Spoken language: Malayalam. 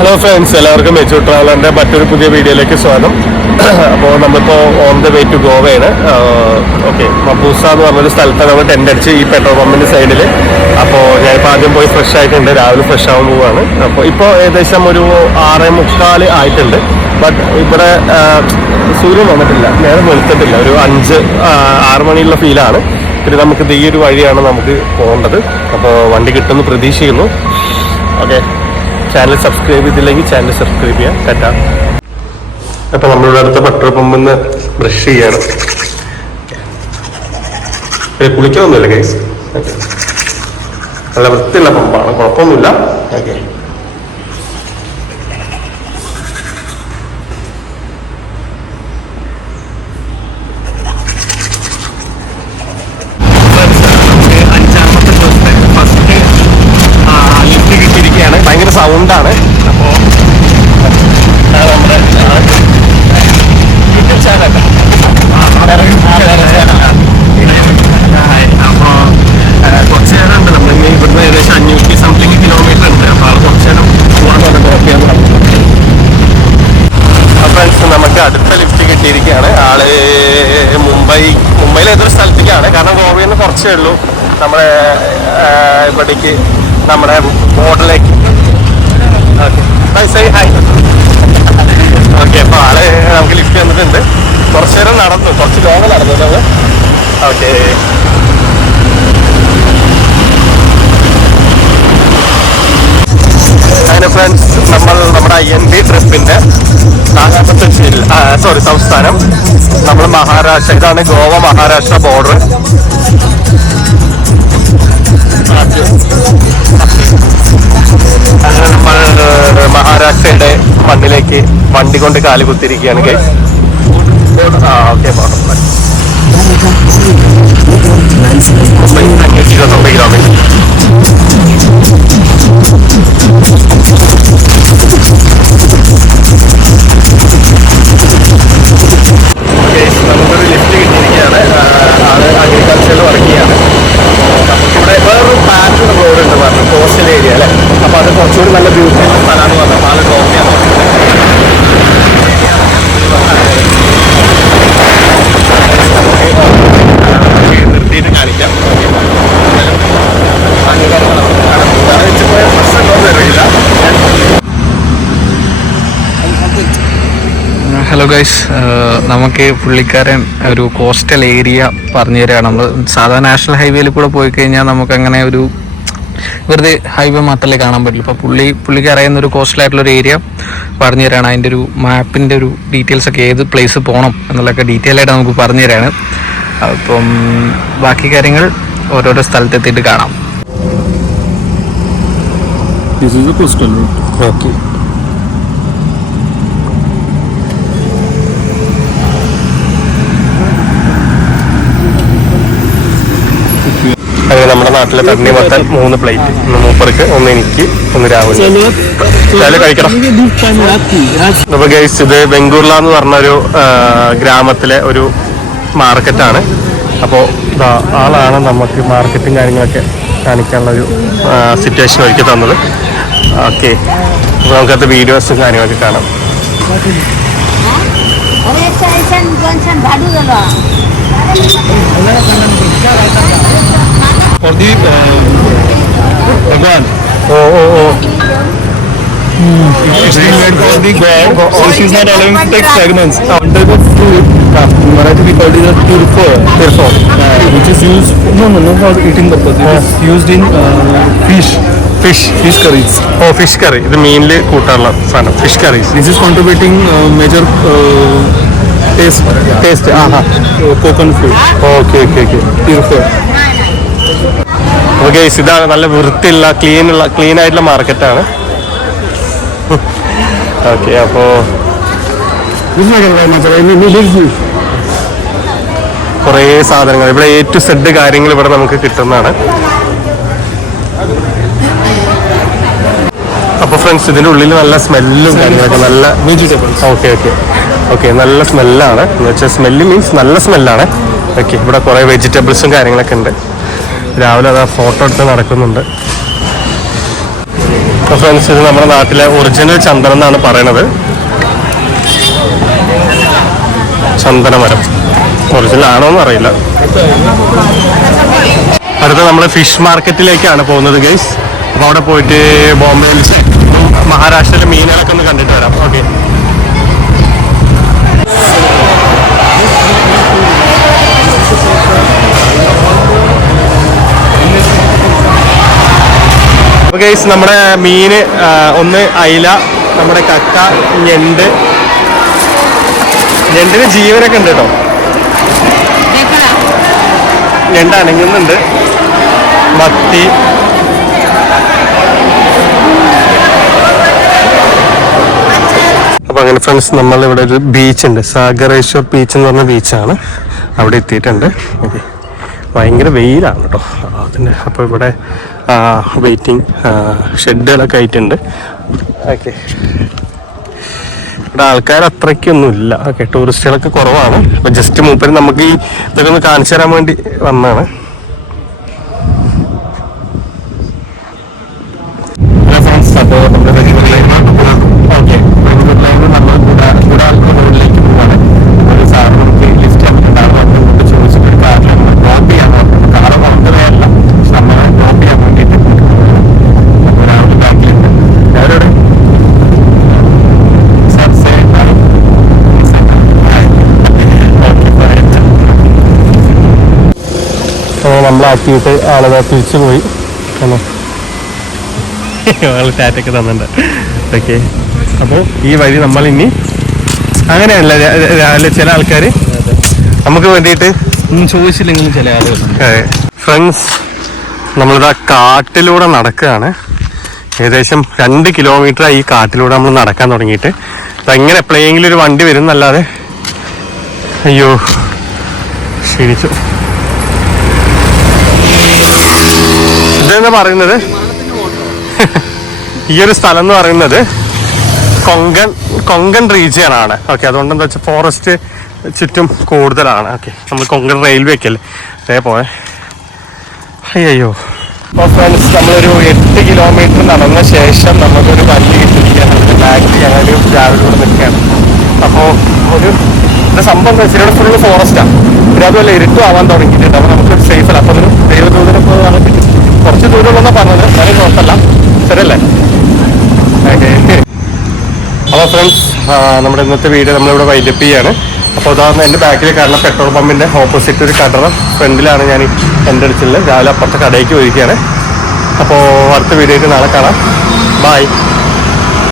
ഹലോ ഫ്രണ്ട്സ്, എല്ലാവർക്കും മെച്ചു ട്രാവലറിൻ്റെ മറ്റൊരു പുതിയ വീഡിയോയിലേക്ക് സ്വാഗതം. അപ്പോൾ നമ്മളിപ്പോൾ ഓൺ ദ വേ ടു ഗോവയാണ്. ഓക്കെ, മപ്പൂസ എന്ന് പറഞ്ഞൊരു സ്ഥലത്താണ് നമ്മൾ ടെൻ്റ് അടിച്ച് ഈ പെട്രോൾ പമ്പിൻ്റെ സൈഡിൽ. അപ്പോൾ ഞാനിപ്പോൾ ആദ്യം പോയി ഫ്രഷ് ആയിട്ടുണ്ട്, രാവിലെ ഫ്രഷ് ആവാൻ പോവുകയാണ്. അപ്പോൾ ഇപ്പോൾ ഏകദേശം ഒരു 6:45 ആയിട്ടുണ്ട്. ബട്ട് ഇവിടെ സൂര്യൻ വന്നിട്ടില്ല, നേരെ വെളുത്തിട്ടില്ല. ഒരു 5-6 മണിയുള്ള ഫീലാണ്. പിന്നെ നമുക്കിത് ഈ ഒരു വഴിയാണ് നമുക്ക് പോകേണ്ടത്. അപ്പോൾ വണ്ടി കിട്ടുമെന്ന് പ്രതീക്ഷിക്കുന്നു. ഓക്കെ, ചാനൽ സബ്സ്ക്രൈബ് ചെയ്തില്ലെങ്കിൽ ചാനൽ സബ്സ്ക്രൈബ് ചെയ്യാം. ടാറ്റ. അപ്പോൾ നമ്മളിവിടെ അടുത്ത പെട്രോൾ പമ്പിൽ നിന്ന് ബ്രഷ് ചെയ്യാണ്. കുളിക്കണമെന്നില്ല ഗൈസ്. ഓക്കെ, നല്ല വൃത്തിയുള്ള പമ്പാണ്, കുഴപ്പമൊന്നുമില്ല. ഓക്കെ, ഭയങ്കര സൗണ്ടാണ്. അപ്പോൾ നമ്മുടെ യൂട്യൂബ് ചാനൽ അപ്പോൾ കുറച്ച് നേരം ഉണ്ട്. നമ്മളിങ്ങനെ ഇവിടുന്ന് ഏകദേശം 500 കിലോമീറ്റർ ഉണ്ട്. അപ്പോൾ അത് കുറച്ച് നേരം പോകാൻ പറഞ്ഞ ഡ്രോപ്പ് ഫ്രണ്ട്സ്, നമുക്ക് അടുത്ത ലിഫ്റ്റ് കിട്ടിയിരിക്കുകയാണ്. ആള് മുംബൈയിൽ ഏതൊരു സ്ഥലത്തേക്കാണ്. കാരണം ഗോവയിൽ നിന്ന് കുറച്ചേ ഉള്ളൂ നമ്മുടെ ഇവിടേക്ക്, നമ്മുടെ ബോർഡറിലേക്ക്. ഓക്കെ, അപ്പോൾ ആള് നമുക്ക് ലിഫ്റ്റ് വന്നിട്ടുണ്ട്. കുറച്ച് നേരം നടന്നു, കുറച്ച് ലോങ് നടന്നു നമ്മൾ. ഓക്കെ, അങ്ങനെ ഫ്രണ്ട്സ്, നമ്മൾ നമ്മുടെ IND ട്രിപ്പിൻ്റെ 4ാമത്തെ സംസ്ഥാനം നമ്മൾ മഹാരാഷ്ട്ര. ഇതാണ് ഗോവ മഹാരാഷ്ട്ര ബോർഡർ. അങ്ങനെ നമ്മൾ മഹാരാഷ്ട്രയുടെ മണ്ണിലേക്ക് വണ്ടി കൊണ്ട് കാല് കുത്തിരിക്കുകയാണ് ഗൈസ്. Okay, 529 kilometre. നമുക്കൊരു ലിഫ്റ്റ് കിട്ടിയിരിക്കുകയാണ്. ആള് അഗ്രികൾച്ചറിൽ വർക്ക് ചെയ്യാണ്. നമുക്കിവിടെ വേറൊരു പാറ്റേൺ റോഡ് ഉണ്ട് പറഞ്ഞു, കോസ്റ്റൽ ഏരിയ അല്ലേ. അപ്പോൾ അത് കുറച്ചുകൂടി നല്ല ബ്യൂട്ടിഫുൾ സ്ഥലമാണെന്ന് പറഞ്ഞു. ആള് ഡ്രോപ്പ് ചെയ്യാൻ നിർത്തിയിട്ട് കാണിക്കാം. ഹലോ ഗൈസ്, നമുക്ക് പുള്ളിക്കാരൻ ഒരു കോസ്റ്റൽ ഏരിയ പറഞ്ഞു തരാണ്. നമ്മൾ സാധാരണ നാഷണൽ ഹൈവേയിൽ കൂടെ പോയി കഴിഞ്ഞാൽ നമുക്ക് അങ്ങനെ ഒരു വെറുതെ ഹൈവേ മാത്രമേ കാണാൻ പറ്റുള്ളൂ. അപ്പോൾ പുള്ളിക്ക് അറിയുന്ന ഒരു കോസ്റ്റലായിട്ടുള്ളൊരു ഏരിയ പറഞ്ഞു തരാണ്. അതിൻ്റെ ഒരു മാപ്പിൻ്റെ ഒരു ഡീറ്റെയിൽസ് ഒക്കെ, ഏത് പ്ലേസ് പോകണം എന്നുള്ളതൊക്കെ ഡീറ്റെയിൽ ആയിട്ട് നമുക്ക് പറഞ്ഞു തരാണ്. അപ്പം ബാക്കി കാര്യങ്ങൾ ഓരോരോ സ്ഥലത്തെത്തിയിട്ട് കാണാം. ഓക്കെ, അങ്ങനെ നമ്മുടെ നാട്ടിലെ തണ്ണിമത്തൻ 3 പ്ലേറ്റ്, 1 മൂപ്പർക്ക്, 1 എനിക്ക്, 1 രാഹുൽ കഴിക്കണം. അപ്പൊ ഗൈസ്, ഇത് ബംഗൂർല എന്ന് പറഞ്ഞൊരു ഗ്രാമത്തിലെ ഒരു മാർക്കറ്റാണ്. അപ്പോൾ ആളാണ് നമുക്ക് മാർക്കറ്റും കാര്യങ്ങളൊക്കെ കാണിക്കാനുള്ള ഒരു സിറ്റുവേഷൻ ഒരുക്കി തന്നത്. ഓക്കെ, അപ്പോൾ നമുക്കത് വീഡിയോസും കാര്യങ്ങളൊക്കെ കാണാം. It's being made for the god, so she's not allowing to take fragments. One type of fruit, in Marathi we call it a turfo, which is used, no for eating purpose. It is used in fish curries. Oh, fish curry. ഇത് മീനിൽ കൂട്ടാനുള്ള സാധനം, fish കറീസ്. This is contributing major taste. Coconut fruit. Okay, Turfo. Okay, ഇതാണ് നല്ല വൃത്തിയുള്ള ക്ലീൻ ആയിട്ടുള്ള മാർക്കറ്റാണ്. ഓക്കെ, അപ്പോൾ കുറേ സാധനങ്ങൾ ഇവിടെ A to Z കാര്യങ്ങൾ ഇവിടെ നമുക്ക് കിട്ടുന്നതാണ്. അപ്പോൾ ഫ്രണ്ട്സ്, ഇതിൻ്റെ ഉള്ളിൽ നല്ല സ്മെല്ലും കാര്യങ്ങളൊക്കെ, നല്ല വെജിറ്റബിൾസ്. ഓക്കെ, നല്ല സ്മെല്ലാണ്. എന്ന് വെച്ചാൽ സ്മെല്ല് മീൻസ് നല്ല സ്മെല്ലാണ്. ഓക്കെ, ഇവിടെ കുറേ വെജിറ്റബിൾസും കാര്യങ്ങളൊക്കെ ഉണ്ട്. രാവിലെ അതാ ഫോട്ടോ എടുത്ത് നടക്കുന്നുണ്ട്. ഫ്രണ്ട്സ്, ഇത് നമ്മുടെ നാട്ടിലെ ഒറിജിനൽ ചന്ദനം എന്നാണ് പറയണത്. ചന്ദനമരം ഒറിജിനൽ ആണോ എന്ന് അറിയില്ല. അടുത്ത നമ്മൾ ഫിഷ് മാർക്കറ്റിലേക്കാണ് പോകുന്നത് ഗൈസ്. അപ്പോൾ അവിടെ പോയിട്ട് ബോംബെയിൽ മഹാരാഷ്ട്രയിലെ മീനുകളൊക്കെ ഒന്ന് കണ്ടിട്ട് വരാം. ഓക്കെ. അപ്പോൾ ഗൈസ്, നമ്മുടെ മീന് ഒന്ന് അയില, നമ്മുടെ കക്ക, ഞണ്ടിന് ജീവനൊക്കെ ഉണ്ട് കേട്ടോ. ഞണ്ട് അനങ്ങുന്നുണ്ട്. മത്തി, അപ്പോൾ അങ്ങനെ ഫ്രണ്ട്സ്, നമ്മളിവിടെ ഒരു ബീച്ചുണ്ട്, സാഗറേശ്വർ ബീച്ച് എന്ന് പറഞ്ഞ ബീച്ചാണ്. അവിടെ എത്തിയിട്ടുണ്ട്. ഓക്കെ. ഭയങ്കര വെയിലാണ് കേട്ടോ അതിൻ്റെ. അപ്പോൾ ഇവിടെ വെയിറ്റിംഗ് ഷെഡുകളൊക്കെ ആയിട്ടുണ്ട്. ഓക്കെ. ഇവിടെ ആൾക്കാർ അത്രയ്ക്കൊന്നും ഇല്ല. ഓക്കെ. ടൂറിസ്റ്റുകളൊക്കെ കുറവാണ്. അപ്പോൾ ജസ്റ്റ് മൂപ്പര് നമുക്ക് ഈ ഇതൊക്കെ ഒന്ന് കാണിച്ചു തരാൻ വേണ്ടി വന്നതാണ്. ഫ്രണ്ട്സ്, അപ്പോൾ നമ്മുടെ റെഗുലർ ലൈൻ ഓക്കെ റെഗുലർ ലൈനിൽ നമ്മൾ കൂടാൽക്ക് റോഡിലേക്ക് പോവാണ്. ഒരു സാറ് നമുക്ക് ലിസ്റ്റ് നമുക്ക് ചോദിച്ചിട്ട് ഒരു കാറിൽ ഡ്രോപ്പ് ചെയ്യാൻ പറഞ്ഞു. കാറ് കൊണ്ടുപോയല്ല, പക്ഷെ നമ്മളെ ഡ്രോപ്പ് ചെയ്യാൻ വേണ്ടിയിട്ട് ഒരാളുടെ ബാക്കിലുണ്ട്. അവരോട് നമ്മളാക്കിയിട്ട് ആളത് തിരിച്ചു പോയി. ആൾ ടാറ്റൊക്കെ തന്നിട്ടുണ്ട്. ഓക്കെ. അപ്പോൾ ഈ വഴി നമ്മൾ ഇനി അങ്ങനെയല്ല, രാവിലെ ചില ആൾക്കാർ നമുക്ക് വേണ്ടിയിട്ട് ചോദിച്ചില്ലെങ്കിലും ചില ആളുകൾ. ഫ്രണ്ട്സ്, നമ്മളിതാ കാട്ടിലൂടെ നടക്കുകയാണ്. ഏകദേശം 2 കിലോമീറ്റർ ഈ കാട്ടിലൂടെ നമ്മൾ നടക്കാൻ തുടങ്ങിയിട്ട്. എങ്ങനെ എപ്പോഴെങ്കിലും ഒരു വണ്ടി വരും എന്നല്ലാതെ അയ്യോ ക്ഷീണിച്ചു. ഇതെന്ന് പറയുന്നത് ഈ ഒരു സ്ഥലം എന്ന് പറയുന്നത് കൊങ്കൺ റീജിയൻ ആണ്. ഓക്കെ. അതുകൊണ്ട് എന്താ വെച്ചാൽ ഫോറസ്റ്റ് ചുറ്റും കൂടുതലാണ്. ഓക്കെ. നമ്മൾ കൊങ്കൺ റെയിൽവേ ഒക്കെ അല്ലേ അതേപോലെ. അയ്യോ. അപ്പോൾ ഫ്രണ്ട്സ്, നമ്മളൊരു 8 കിലോമീറ്റർ നടന്ന ശേഷം നമുക്കൊരു വണ്ടി കിട്ടിയിരിക്കുകയാണ്. ബാക്കിൽ ഞങ്ങളൊരു രാവിലെ നിൽക്കുകയാണ്. അപ്പോൾ ഒരു സംഭവം എന്താ വെച്ചാൽ ഇവിടെ ഫുള്ള് ഫോറസ്റ്റാണ്. പിന്നെ അതുപോലെ ഇരുട്ടും ആവാൻ തുടങ്ങിയിട്ടുണ്ട്. അപ്പോൾ നമുക്കൊരു സേഫല്ല. അപ്പോൾ ഒരു ദൈവദൂതനൊക്കെ പറഞ്ഞിട്ട് കുറച്ച് ദൂരമുള്ളതെന്നാണ് പറഞ്ഞത്. വളരെ കുഴപ്പമില്ല. ശരിയല്ലേ? ഓക്കെ. അപ്പോൾ ഫ്രണ്ട്സ്, നമ്മുടെ ഇന്നത്തെ വീഡിയോ നമ്മളിവിടെ വൈൻഡപ്പ് ചെയ്യാണ്. അപ്പോൾ അതാണ് എൻ്റെ ബാക്കിൽ കാണുന്ന പെട്രോൾ പമ്പിൻ്റെ ഓപ്പോസിറ്റ് ഒരു കടറ ഫ്രണ്ടിലാണ് ഞാൻ എൻ്റെ അടുത്തുള്ളത്. രാവിലെ അപ്പുറത്തെ കടയിലേക്ക് പോയിരിക്കുകയാണ്. അപ്പോൾ അടുത്ത വീഡിയോയ്ക്ക് നാളെ കാണാം. ബൈ.